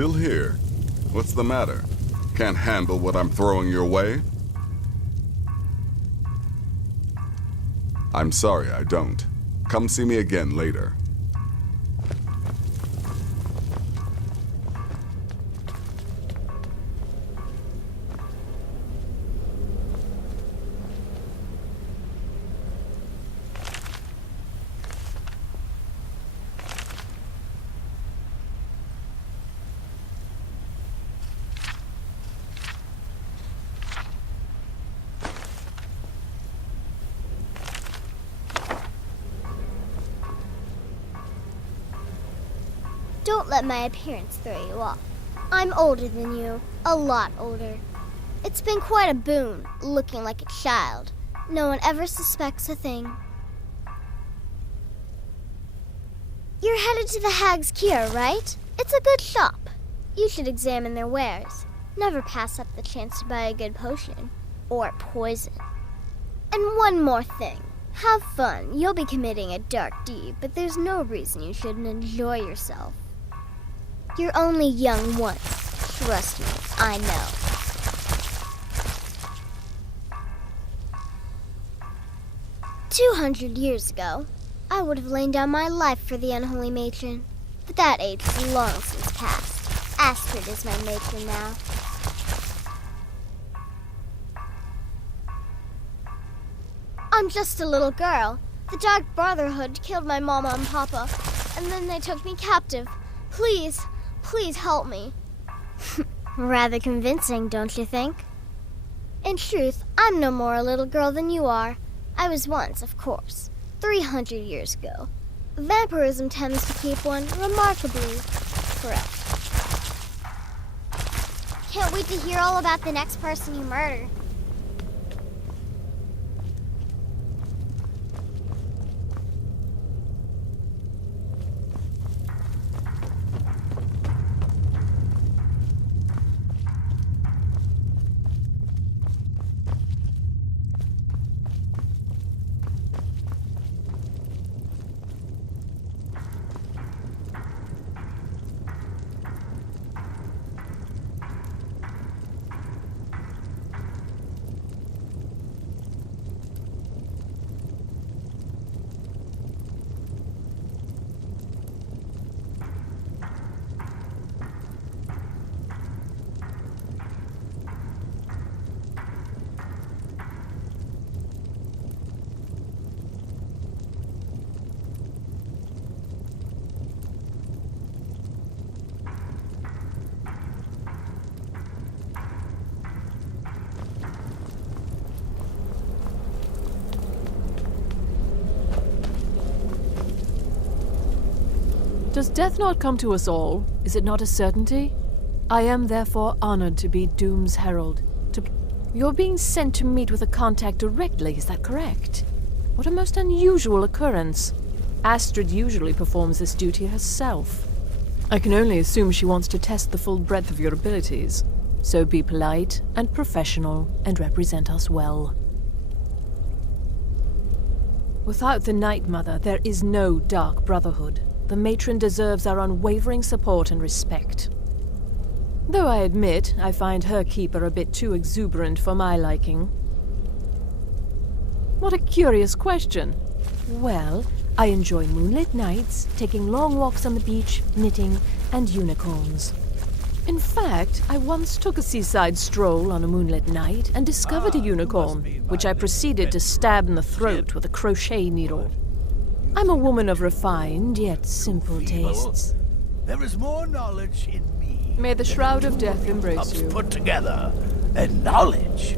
still here. What's the matter? Can't handle what I'm throwing your way? I'm sorry, I don't. Come see me again later. Don't let my appearance throw you off. I'm older than you, a lot older. It's been quite a boon, looking like a child. No one ever suspects a thing. You're headed to the Hag's Cure, right? It's a good shop. You should examine their wares. Never pass up the chance to buy a good potion. Or poison. And one more thing. Have fun. You'll be committing a dark deed, but there's no reason you shouldn't enjoy yourself. You're only young once. Trust me, I know. "200 years ago, I would have lain down my life for the unholy matron. But that age is long since past. Astrid is my matron now. I'm just a little girl. The Dark Brotherhood killed my mama and papa, and then they took me captive. Please, please help me." Rather convincing, don't you think? In truth, I'm no more a little girl than you are. I was once, of course, 300 years ago. Vampirism tends to keep one remarkably fresh. Can't wait to hear all about the next person you murder. Does death not come to us all? Is it not a certainty? I am therefore honored to be Doom's herald. You're being sent to meet with a contact directly, is that correct? What a most unusual occurrence. Astrid usually performs this duty herself. I can only assume she wants to test the full breadth of your abilities. So be polite and professional and represent us well. Without the Night Mother, there is no Dark Brotherhood. The matron deserves our unwavering support and respect. Though I admit, I find her keeper a bit too exuberant for my liking. What a curious question. Well, I enjoy moonlit nights, taking long walks on the beach, knitting, and unicorns. In fact, I once took a seaside stroll on a moonlit night and discovered a unicorn, which I proceeded to stab in the throat with a crochet needle. I'm a woman of refined, yet simple tastes. There is more knowledge in me. May the shroud of death embrace you. Put together, and knowledge.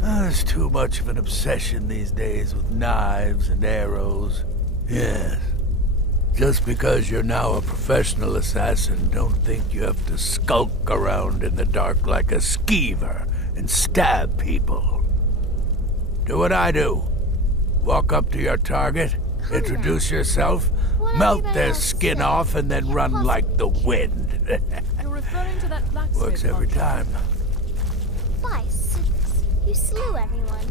There's too much of an obsession these days with knives and arrows. Yes. Just because you're now a professional assassin, don't think you have to skulk around in the dark like a skeever and stab people. Do what I do. Walk up to your target, introduce yourself, melt their skin off, and then run like the wind. You're referring to that blacksmith. Works every time. By Sickness, you slew everyone.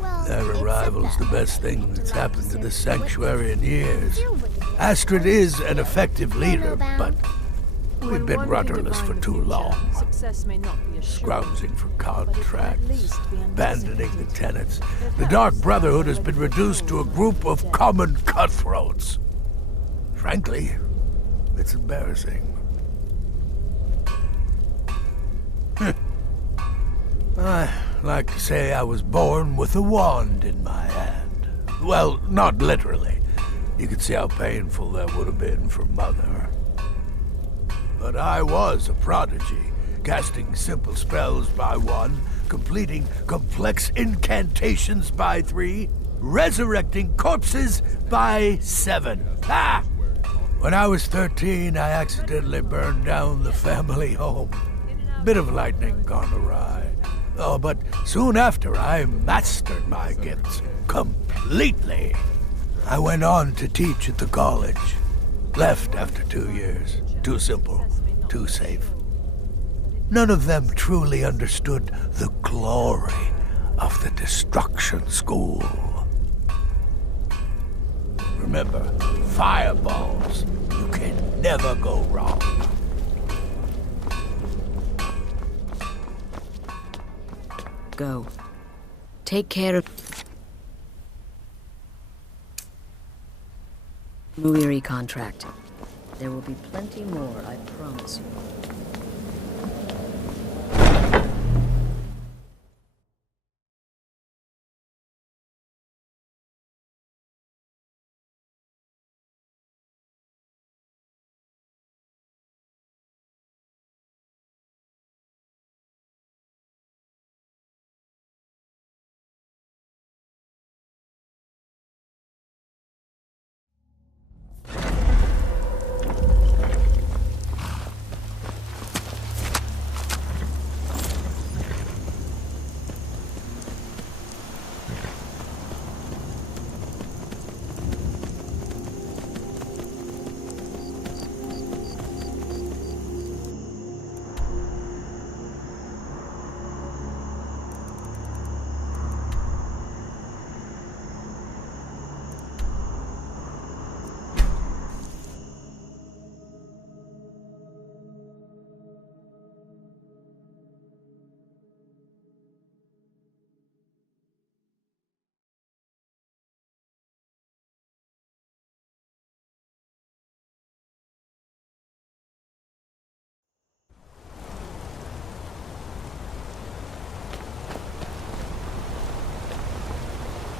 Well, Their except arrival's the that. best thing that's Allowed happened to serve this as sanctuary in years. You're wicked. Astrid is an effective leader, but We've been rudderless for too long. Success may not be assured. Scrounging for But it will at contracts, least be abandoning the anticipated. tenants. Their The Dark past Brotherhood has already been reduced to a controlled group of death. common cutthroats. Frankly, it's embarrassing. I like to say I was born with a wand in my hand. Well, not literally. You could see how painful that would have been for Mother. But I was a prodigy, casting simple spells by 1, completing complex incantations by 3, resurrecting corpses by 7. Ah! When I was 13, I accidentally burned down the family home. Bit of lightning gone awry. Oh, but soon after, I mastered my gifts completely. I went on to teach at the college. Left after 2 years. Too simple, too safe. None of them truly understood the glory of the Destruction School. Remember, fireballs. You can never go wrong. Go. Take care of Muiri contract. There will be plenty more, I promise you.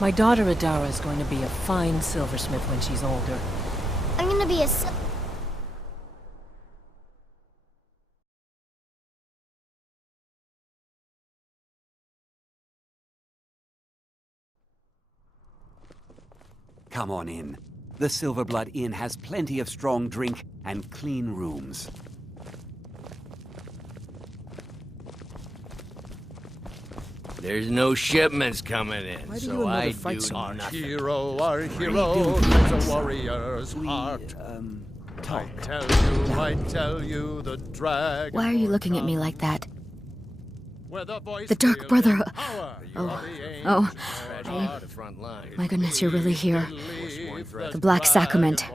My daughter Adara is going to be a fine silversmith when she's older. I'm gonna be a Come on in. The Silverblood Inn has plenty of strong drink and clean rooms. There's no shipments coming in, Why do so you and Mother I fight do so much? nothing. Hero, our hero, is a warrior's heart. Talk. I tell you, the dragon. Why are you looking at me like that? The The Dark Brotherhood. Oh, The front line. my goodness, you're really here. The Black Sacrament.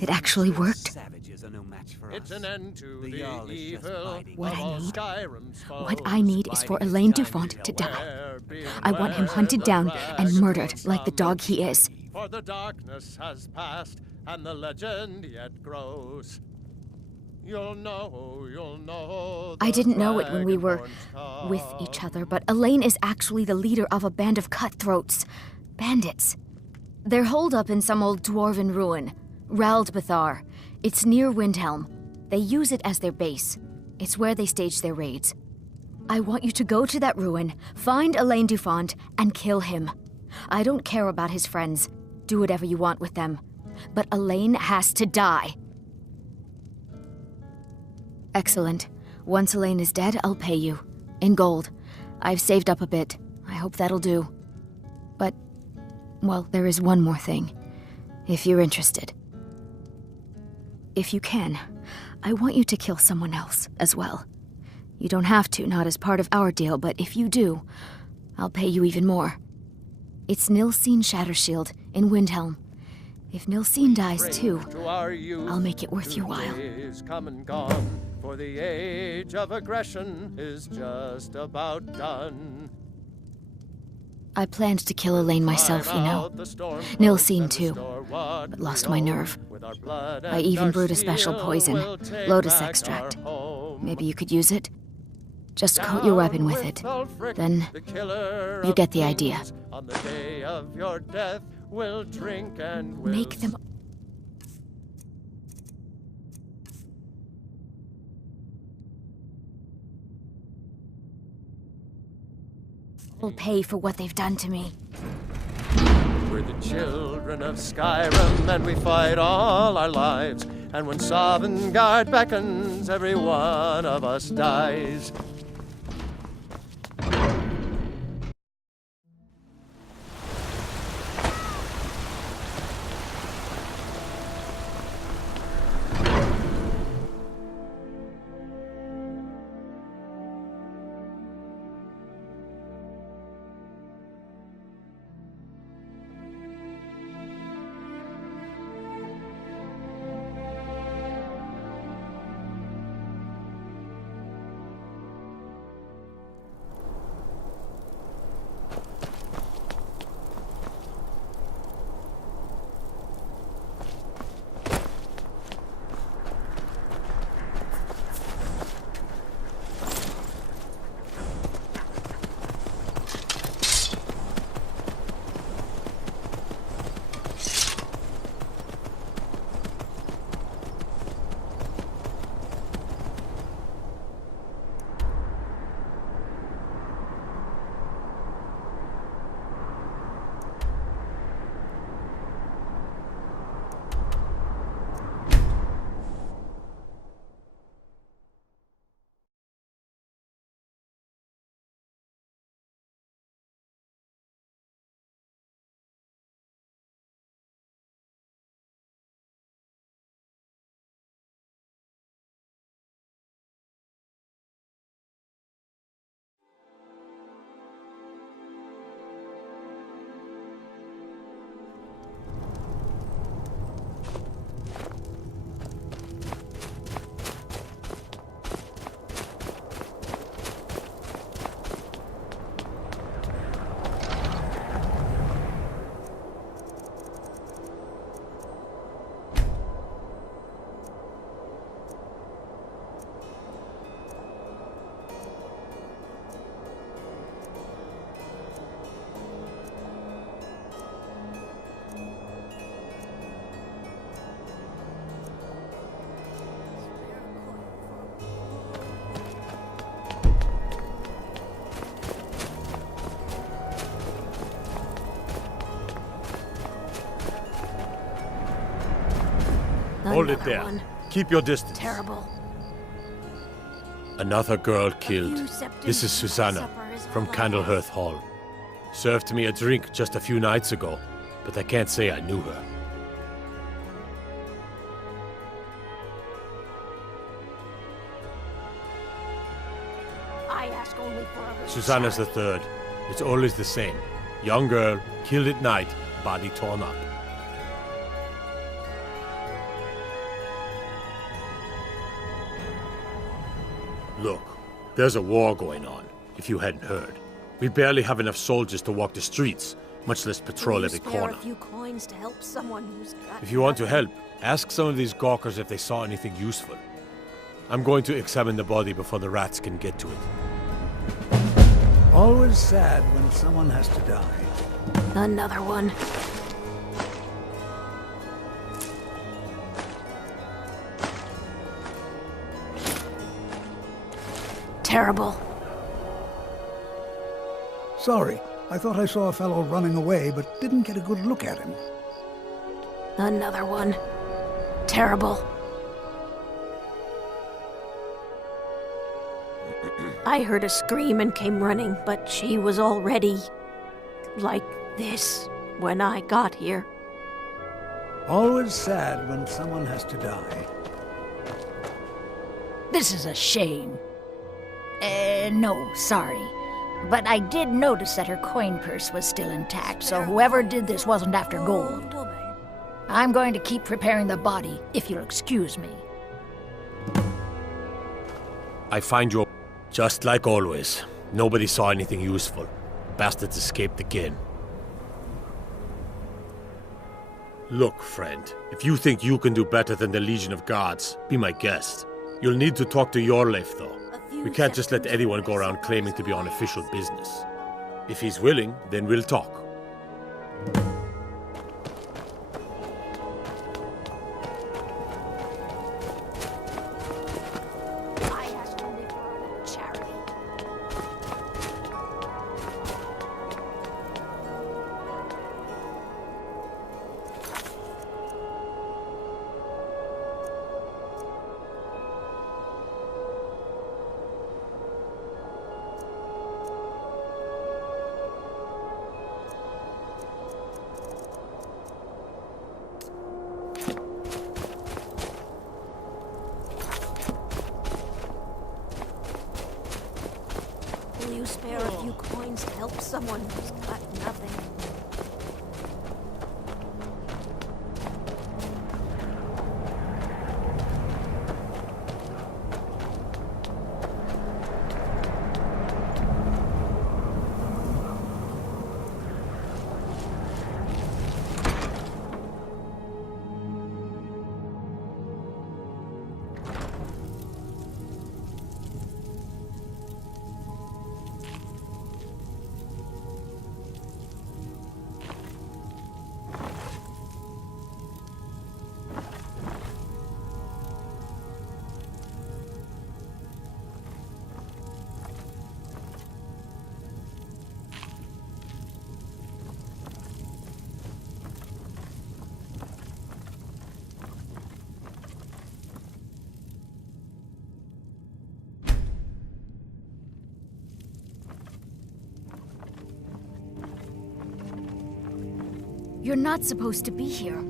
It actually worked. Savages are no match for It's us. an end to The the Jarl is just evil biding What of I all need- Skyrim's What foes. I need is for Elaine Dufont to die. I want him hunted down and murdered like the dog he is. For the darkness has passed and the legend yet grows. You'll know. I didn't know it when we were Dragonborn's with come. each other, but Elaine is actually the leader of a band of cutthroats. Bandits. They're holed up in some old dwarven ruin. Raldbathar. It's near Windhelm. They use it as their base. It's where they stage their raids. I want you to go to that ruin, find Elaine Dufont, and kill him. I don't care about his friends. Do whatever you want with them. But Elaine has to die. Excellent. Once Elaine is dead, I'll pay you. In gold. I've saved up a bit. I hope that'll do. But, well, there is one more thing. If you're interested. If you can, I want you to kill someone else as well. You don't have to, not as part of our deal, but if you do, I'll pay you even more. It's Nilsine Shattershield in Windhelm. If Nilsine dies Bring too, to our youth I'll make it worth your while. is come and gone, for the age of aggression is just about done. I planned to kill Elaine myself, you know. Nilsine too, but lost my nerve. I even brewed a special poison, lotus extract. Maybe you could use it? Just coat your weapon with it. Then you get the idea. On the day of your death, we'll drink and we'll Make them will pay for what they've done to me. We're the children of Skyrim, and we fight all our lives. And when Sovngarde beckons, every one of us dies. Hold it there. Keep your distance. Terrible. Another girl killed. This is Susanna from Candlehearth Hall. Served me a drink just a few nights ago, but I can't say I knew her. I ask only for a Susanna's the third. It's always the same. Young girl, killed at night, body torn up. Look, there's a war going on, if you hadn't heard. We barely have enough soldiers to walk the streets, much less patrol every corner. a few coins to help someone who's got If you want to help, ask some of these gawkers if they saw anything useful. I'm going to examine the body before the rats can get to it. Always sad when someone has to die. Another one. Terrible. Sorry, I thought I saw a fellow running away, but didn't get a good look at him. Another one. Terrible. I heard a scream and came running, but she was already like this when I got here. Always sad when someone has to die. This is a shame. No, sorry. But I did notice that her coin purse was still intact, so whoever did this wasn't after gold. I'm going to keep preparing the body, if you'll excuse me. I find your... Just like always. Nobody saw anything useful. Bastards escaped again. Look, friend. If you think you can do better than the Legion of Guards, be my guest. You'll need to talk to Yorleif, though. We can't just let anyone go around claiming to be on official business. If he's willing, then we'll talk. Will you spare a few coins to help someone who's got nothing? You're not supposed to be here.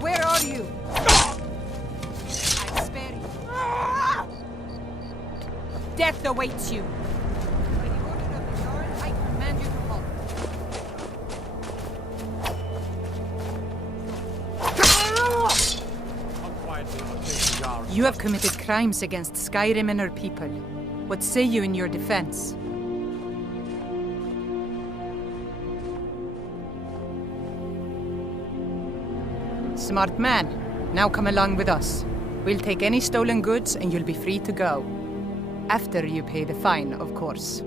Where are you? I spare you. Death awaits you. By the order of the Lord, I command you to halt. You have committed crimes against Skyrim and her people. What say you in your defense? Smart man. Now come along with us. We'll take any stolen goods and you'll be free to go. After you pay the fine, of course.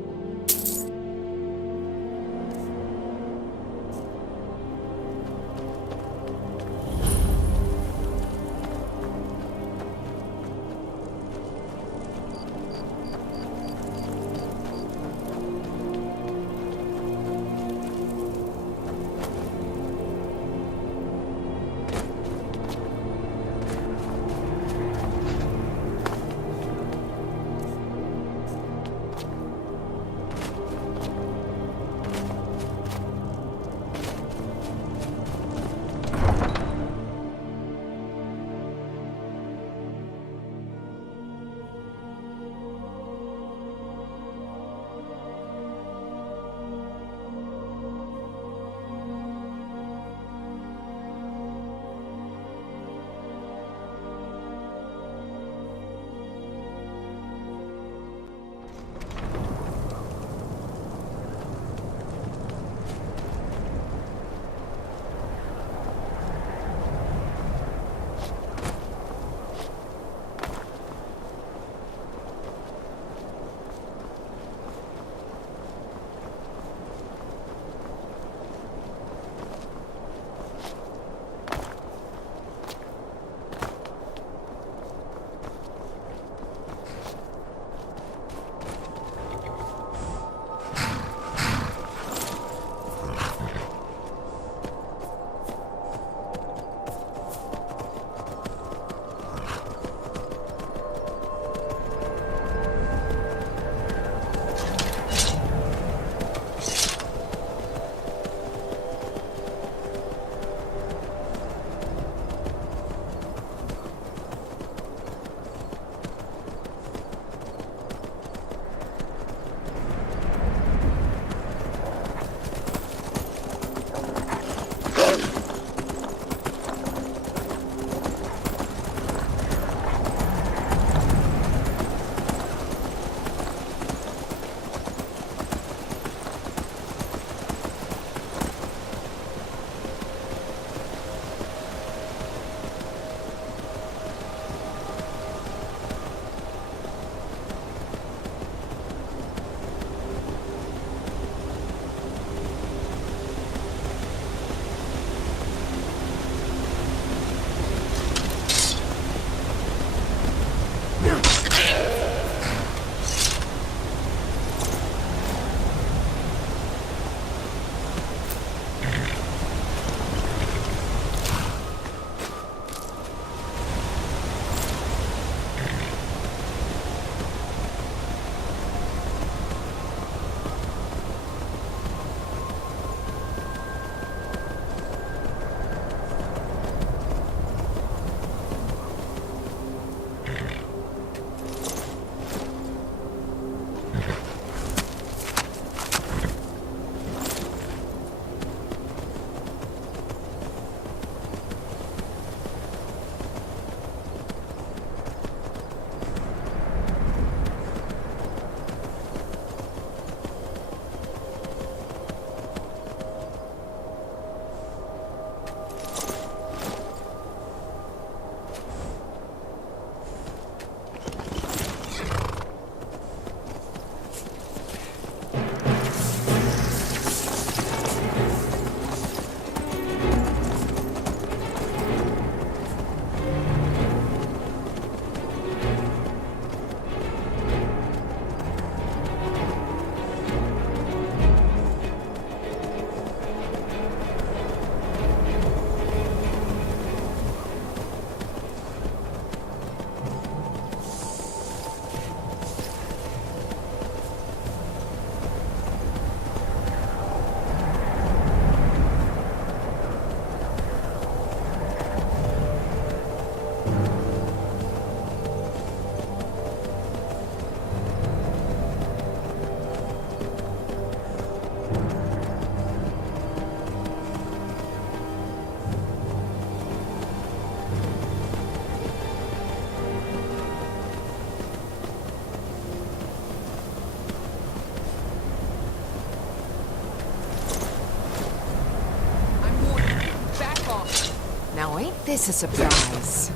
this a surprise?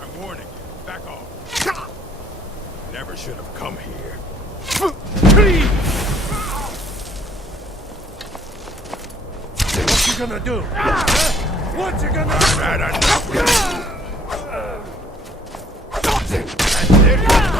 I'm warning you. Back off. Never should have come here. What you gonna do? What you gonna do? That's it.